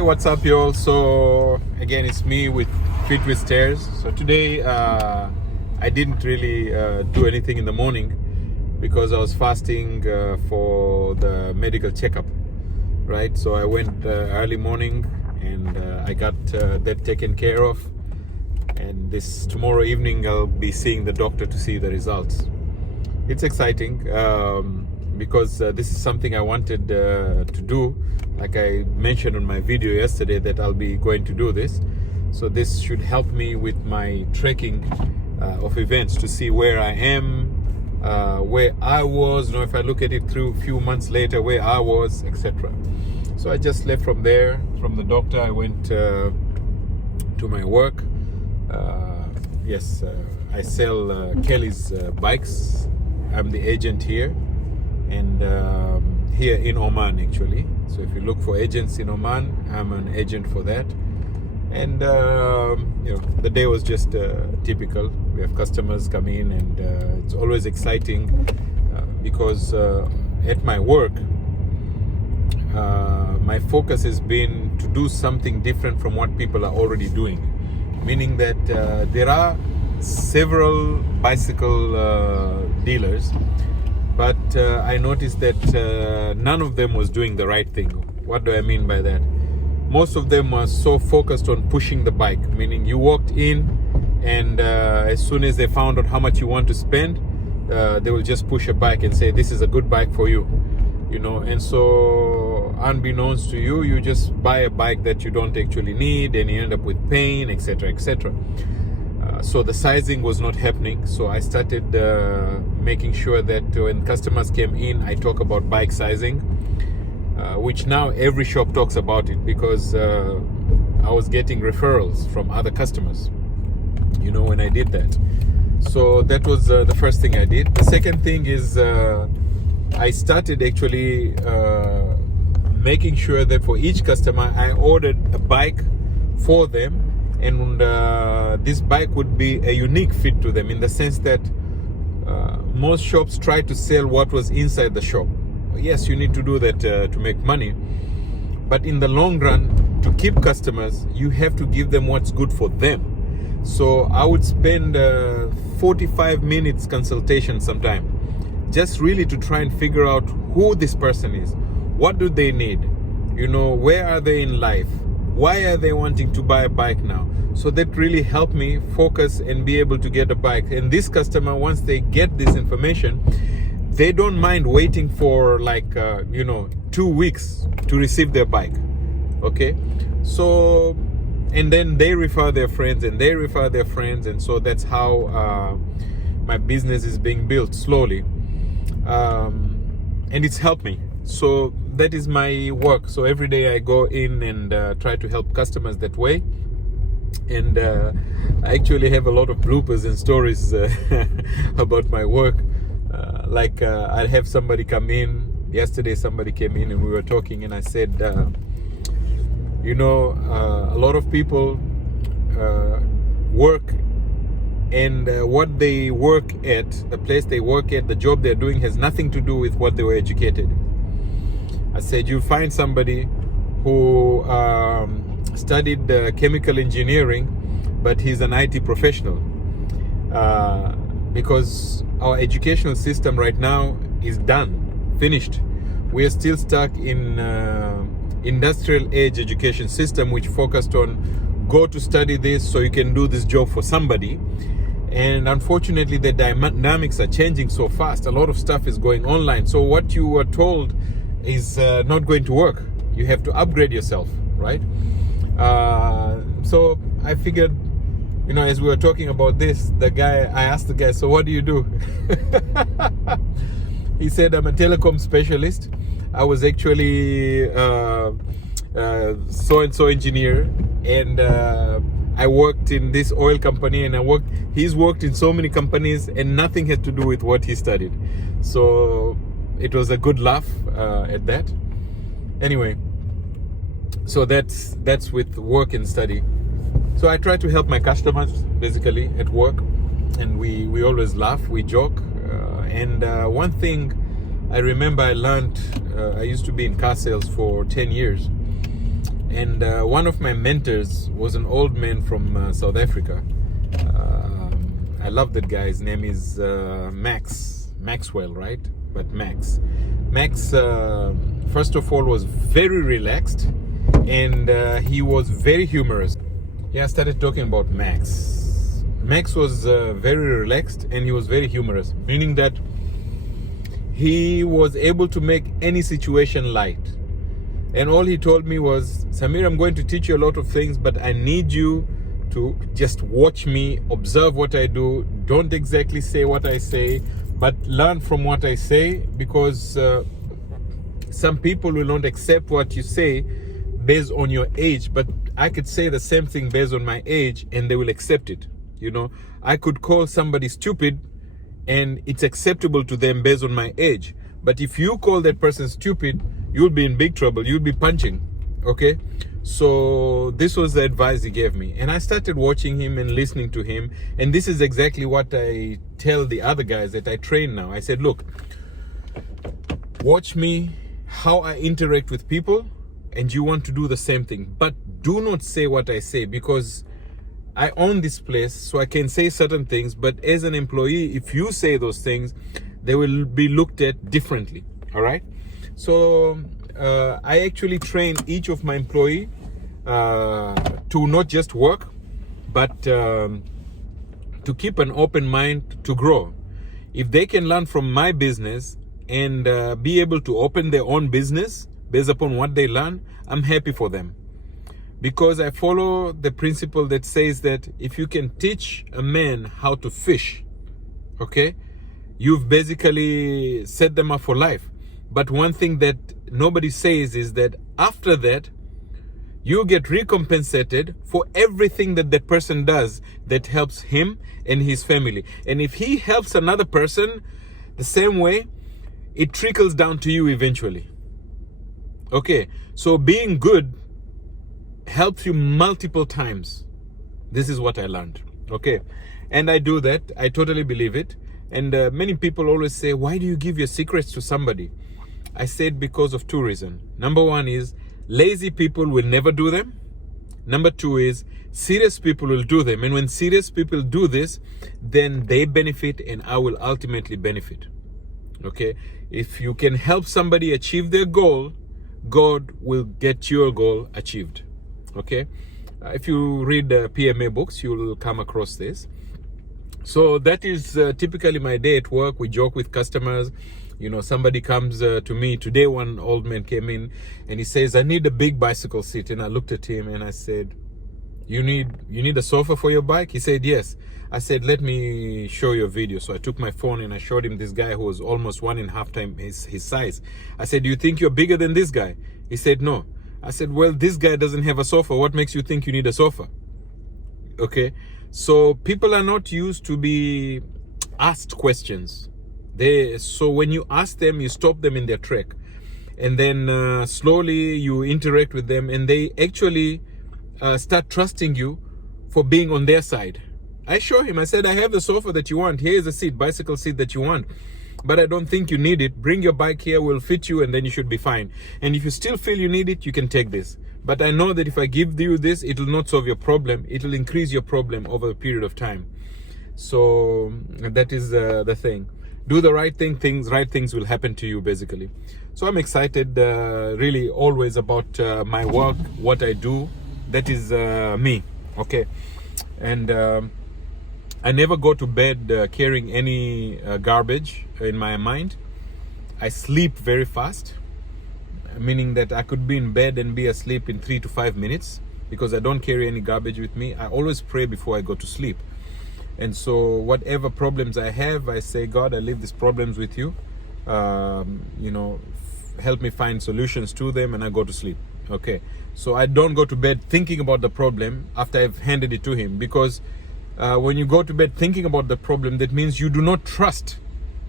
Hey, what's up, y'all? So again, it's me with Fit with Stairs. So today I didn't really do anything in the morning because I was fasting for the medical checkup, right? So I went early morning and I got that taken care of, and tomorrow evening I'll be seeing the doctor to see the results. It's exciting because this is something I wanted to do. Like I mentioned on my video yesterday that I'll be going to do this. So this should help me with my tracking of events to see where I am, where I was, if I look at it through a few months later, where I was, etc. So I just left from there, from the doctor. I went to my work. I sell Kelly's bikes. I'm the agent here, and here in Oman actually. So if you look for agents in Oman, I'm an agent for that. And the day was just typical. We have customers come in, and it's always exciting because at my work, my focus has been to do something different from what people are already doing. Meaning that there are several bicycle dealers, but I noticed that none of them was doing the right thing. What do I mean by that? Most of them were so focused on pushing the bike, meaning you walked in, and as soon as they found out how much you want to spend, they will just push a bike and say, this is a good bike for you, and so unbeknownst to you, you just buy a bike that you don't actually need, and you end up with pain, etc., etc. So the sizing was not happening. So I started making sure that when customers came in, I talk about bike sizing, which now every shop talks about it, because I was getting referrals from other customers, when I did that. So that was the first thing I did. The second thing is I started actually making sure that for each customer, I ordered a bike for them. And this bike would be a unique fit to them, in the sense that most shops try to sell what was inside the shop. Yes, you need to do that to make money. But in the long run, to keep customers, you have to give them what's good for them. So I would spend 45 minutes consultation sometime, just really to try and figure out who this person is. What do they need? Where are they in life? Why are they wanting to buy a bike now? So that really helped me focus and be able to get a bike. And this customer, once they get this information, they don't mind waiting for 2 weeks to receive their bike. Okay? So, and then they refer their friends, and they refer their friends. And so that's how my business is being built slowly. And it's helped me. So that is my work. So every day I go in and try to help customers that way. And I actually have a lot of bloopers and stories about my work. I have somebody come in. Yesterday somebody came in and we were talking, and I said, a lot of people work, and what they work at, the place they work at, the job they're doing has nothing to do with what they were educated in. I said, you find somebody who studied chemical engineering, but he's an IT professional. Because our educational system right now is done, finished. We are still stuck in industrial age education system, which focused on go to study this so you can do this job for somebody. And unfortunately, the dynamics are changing so fast. A lot of stuff is going online. So what you were told is not going to work. You have to upgrade yourself, right? So I figured, as we were talking about this, I asked the guy, so what do you do? He said, I'm a telecom specialist. I was actually so-and-so engineer, and I worked in this oil company, and he's worked in so many companies, and nothing had to do with what he studied. So it was a good laugh at that. Anyway, so that's with work and study. So I try to help my customers basically at work, and we always laugh, we joke. And one thing I remember I learned, I used to be in car sales for 10 years, And one of my mentors was an old man from South Africa. I love that guy. His name is Maxwell, right? But Max, first of all, was very relaxed, and he was very humorous. Yeah, I started talking about Max. Max was very relaxed, and he was very humorous, meaning that he was able to make any situation light. And all he told me was, Samir, I'm going to teach you a lot of things, but I need you to just watch me, observe what I do. Don't exactly say what I say, but learn from what I say, because some people will not accept what you say based on your age, but I could say the same thing based on my age and they will accept it. You know, I could call somebody stupid and it's acceptable to them based on my age. But if you call that person stupid, you'll be in big trouble. You'll be punching. Okay? So this was the advice he gave me. And I started watching him and listening to him. And this is exactly what I tell the other guys that I train now. I said, look, watch me, how I interact with people, and you want to do the same thing. But do not say what I say, because I own this place, so I can say certain things. But as an employee, if you say those things, they will be looked at differently. All right? So I actually train each of my employee to not just work, but to keep an open mind to grow. If they can learn from my business and be able to open their own business based upon what they learn, I'm happy for them. Because I follow the principle that says that if you can teach a man how to fish, okay, you've basically set them up for life. But one thing that nobody says is that after that, you get recompensated for everything that that person does that helps him and his family. And if he helps another person the same way, it trickles down to you eventually. Okay, so being good helps you multiple times. This is what I learned. Okay, and I do that. I totally believe it. And many people always say, why do you give your secrets to somebody? I said because of two reasons. Number one is lazy people will never do them. Number two is serious people will do them. And when serious people do this, then they benefit and I will ultimately benefit. Okay, if you can help somebody achieve their goal, God will get your goal achieved. Okay, if you read PMA books, you will come across this. So that is typically my day at work. We joke with customers. You know, somebody comes to me today. One old man came in and he says, I need a big bicycle seat. And I looked at him and I said, you need a sofa for your bike? He said, yes. I said, let me show you a video. So I took my phone and I showed him this guy who was almost 1.5 times his size. I said, do you think you're bigger than this guy? He said, no. I said, well, this guy doesn't have a sofa. What makes you think you need a sofa? Okay. So people are not used to be asked questions. So when you ask them, you stop them in their track. And then slowly you interact with them and they actually start trusting you for being on their side. I show him, I said, I have the sofa that you want. Here's a seat, bicycle seat that you want. But I don't think you need it. Bring your bike here, we'll fit you and then you should be fine. And if you still feel you need it, you can take this. But I know that if I give you this, it will not solve your problem. It will increase your problem over a period of time. So that is the thing. Do the right thing, right things will happen to you basically. So I'm excited really always about my work, what I do. That is me, okay? And I never go to bed carrying any garbage in my mind. I sleep very fast, meaning that I could be in bed and be asleep in 3 to 5 minutes because I don't carry any garbage with me. I always pray before I go to sleep. And so whatever problems I have, I say, God, I leave these problems with you. You know, help me find solutions to them, and I go to sleep. Okay. So I don't go to bed thinking about the problem after I've handed it to him, because when you go to bed thinking about the problem, that means you do not trust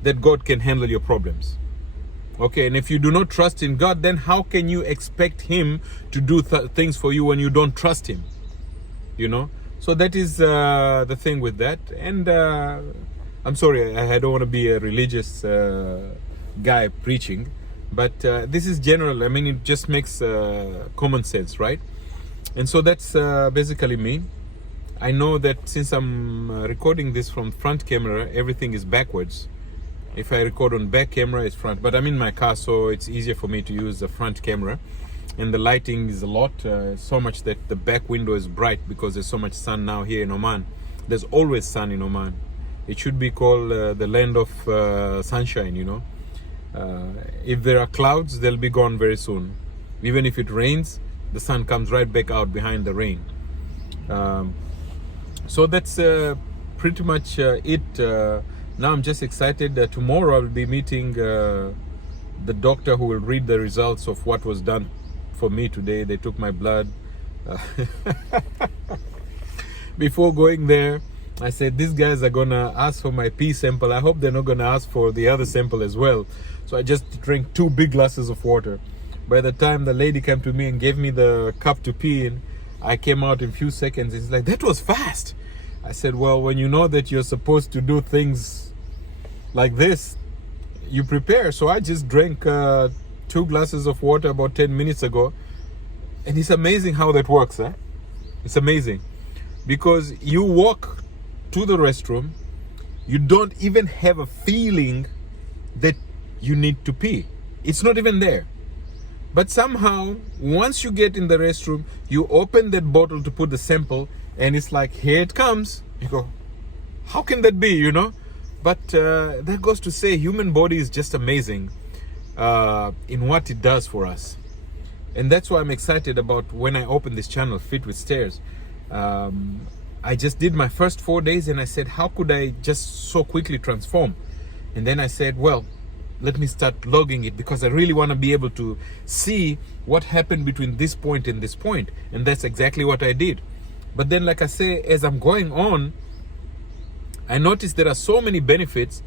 that God can handle your problems. Okay. And if you do not trust in God, then how can you expect him to do things for you when you don't trust him? You know? So that is the thing with that. And I'm sorry, I don't want to be a religious guy preaching, But this is general. I mean, it just makes common sense, right? And so that's basically me. I know that since I'm recording this from front camera, everything is backwards. If I record on back camera, it's front. But I'm in my car, so it's easier for me to use the front camera. And the lighting is a lot, so much that the back window is bright because there's so much sun now here in Oman. There's always sun in Oman. It should be called the land of sunshine, you know. If there are clouds, they'll be gone very soon. Even if it rains, the sun comes right back out behind the rain. So that's pretty much it. Now I'm just excited. Tomorrow I'll be meeting the doctor who will read the results of what was done for me today. They took my blood. Before going there, I said, these guys are gonna ask for my pee sample. I hope they're not gonna ask for the other sample as well. So I just drank 2 big glasses of water. By the time the lady came to me and gave me the cup to pee in, I came out in a few seconds. It's like, that was fast. I said, well, when you know that you're supposed to do things like this, you prepare. So I just drank 2 glasses of water about 10 minutes ago. And it's amazing how that works, eh? It's amazing. Because you walk to the restroom, you don't even have a feeling that you need to pee. It's not even there. But somehow, once you get in the restroom, you open that bottle to put the sample, and it's like, here it comes. You go, how can that be, you know? But that goes to say, human body is just amazing in what it does for us. And that's why I'm excited about when I open this channel, Fit with Stairs. I just did my first 4 days and I said, how could I just so quickly transform? And then I said, well, let me start logging it because I really want to be able to see what happened between this point and this point. And that's exactly what I did. But then, like I say, as I'm going on, I noticed there are so many benefits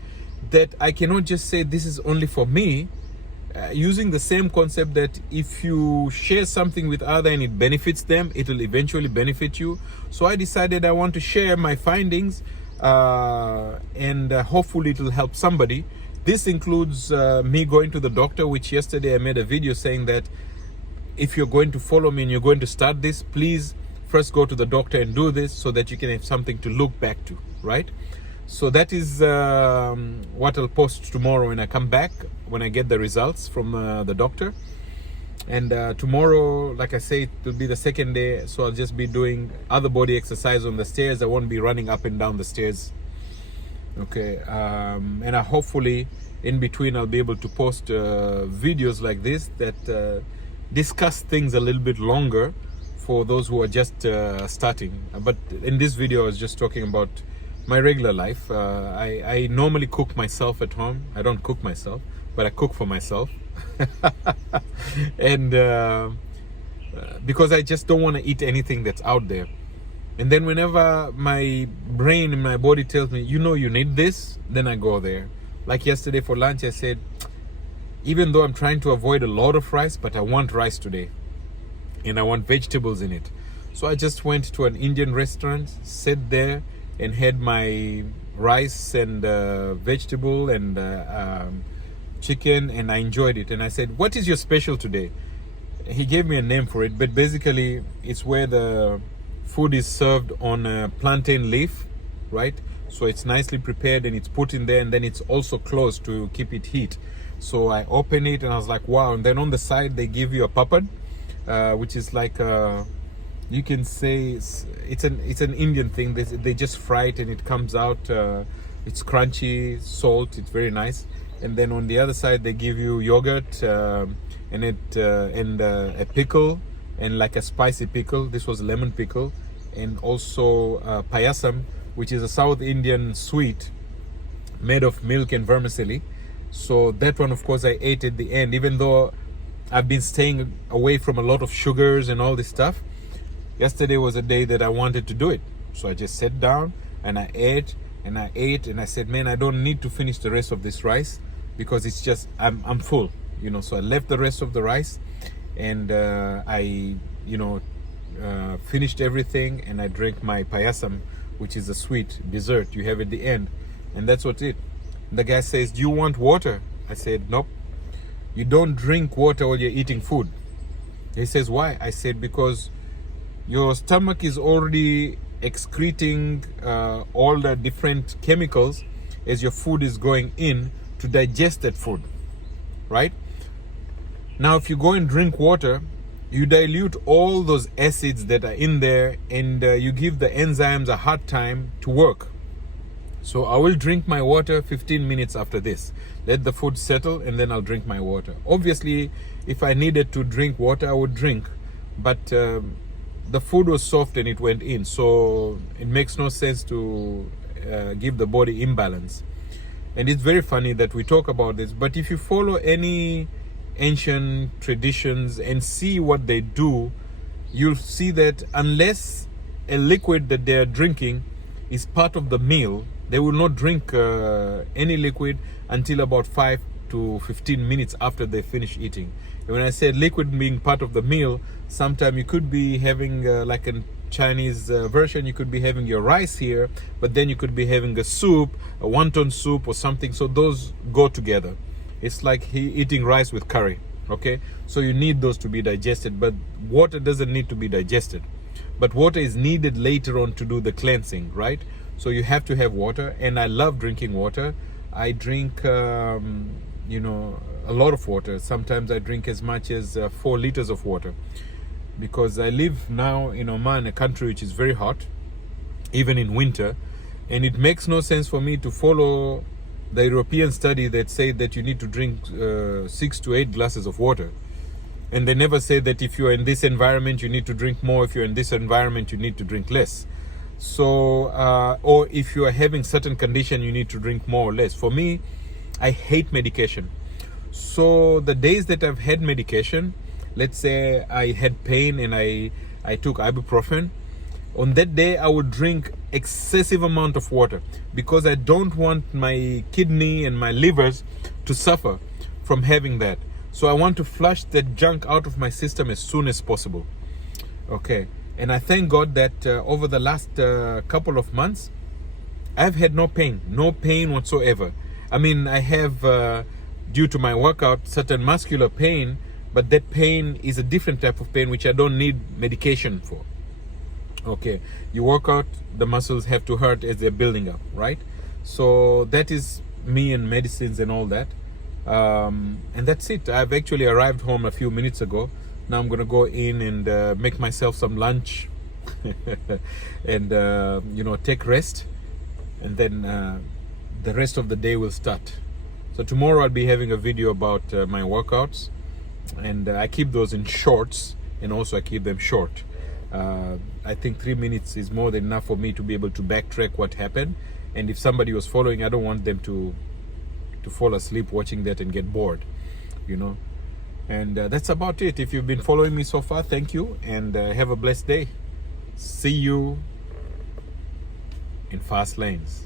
that I cannot just say this is only for me. Using the same concept that if you share something with others and it benefits them, it will eventually benefit you. So I decided I want to share my findings and hopefully it will help somebody. This includes me going to the doctor, which yesterday I made a video saying that if you're going to follow me and you're going to start this, please first go to the doctor and do this so that you can have something to look back to, right? So that is what I'll post tomorrow when I come back, when I get the results from the doctor. And tomorrow, like I say, it will be the second day, so I'll just be doing other body exercise on the stairs. I won't be running up and down the stairs. Okay, and hopefully in between I'll be able to post videos like this that discuss things a little bit longer for those who are just starting. But in this video I was just talking about my regular life. I normally cook myself at home. I don't cook myself, but I cook for myself. And because I just don't want to eat anything that's out there. And then whenever my brain and my body tells me, you know, you need this, then I go there. Like yesterday for lunch, I said, even though I'm trying to avoid a lot of rice, but I want rice today. And I want vegetables in it. So I just went to an Indian restaurant, sat there, and had my rice and vegetable and chicken, and I enjoyed it. And I said, what is your special today? He gave me a name for it, but basically it's where the food is served on a plantain leaf, right? So it's nicely prepared and it's put in there, and then it's also closed to keep it heat. So I opened it and I was like, wow. And then on the side they give you a papad, which is like you can say it's an Indian thing. They just fry it and it comes out. It's crunchy, salt. It's very nice. And then on the other side they give you yogurt and a pickle, and like a spicy pickle. This was lemon pickle, and also payasam, which is a South Indian sweet made of milk and vermicelli. So that one, of course, I ate at the end, even though I've been staying away from a lot of sugars and all this stuff. Yesterday was a day that I wanted to do it. So I just sat down and I ate and I ate, and I said, man, I don't need to finish the rest of this rice because it's just, I'm full, you know. So I left the rest of the rice and I, you know, finished everything, and I drank my payasam, which is a sweet dessert you have at the end. And that's what it. The guy says, do you want water? I said, nope. you don't drink water while you're eating food. He says, why? I said, because your stomach is already excreting all the different chemicals as your food is going in to digest that food, right? Now, if you go and drink water, you dilute all those acids that are in there, and you give the enzymes a hard time to work. So I will drink my water 15 minutes after this. Let the food settle, and then I'll drink my water. Obviously, if I needed to drink water, I would drink. But the food was soft and it went in. So it makes no sense to give the body imbalance. And it's very funny that we talk about this. But if you follow any ancient traditions and see what they do, you'll see that unless a liquid that they're drinking is part of the meal, they will not drink any liquid until about 5 to 15 minutes after they finish eating. And when I said liquid being part of the meal, sometime you could be having like a Chinese version, you could be having your rice here, but then you could be having a soup, a wonton soup or something. So those go together. It's like eating rice with curry, okay? So you need those to be digested, but water doesn't need to be digested. But water is needed later on to do the cleansing, right? So you have to have water, and I love drinking water. I drink, you know, a lot of water. Sometimes I drink as much as 4 liters of water, because I live now in Oman, a country which is very hot, even in winter, and it makes no sense for me to follow the European study that say that you need to drink 6 to 8 glasses of water. And they never say that if you're in this environment, you need to drink more. If you're in this environment, you need to drink less. So, or if you are having certain condition, you need to drink more or less. For me, I hate medication. So the days that I've had medication, let's say I had pain and I took ibuprofen, on that day I would drink excessive amount of water, because I don't want my kidney and my livers to suffer from having that. So I want to flush that junk out of my system as soon as possible. Okay. And I thank God that over the last couple of months, I've had no pain whatsoever. I mean, I have, due to my workout, certain muscular pain, but that pain is a different type of pain which I don't need medication for. Okay, you work out, the muscles have to hurt as they're building up, right? So that is me and medicines and all that. And that's it. I've actually arrived home a few minutes ago. Now I'm gonna go in and make myself some lunch and you know, take rest, and then the rest of the day will start. So tomorrow I'll be having a video about my workouts, and I keep those in shorts, and also I keep them short. I think 3 minutes is more than enough for me to be able to backtrack what happened. And if somebody was following, I don't want them to fall asleep watching that and get bored, you know. And that's about it. If you've been following me so far, thank you, and have a blessed day. See you in fast lanes.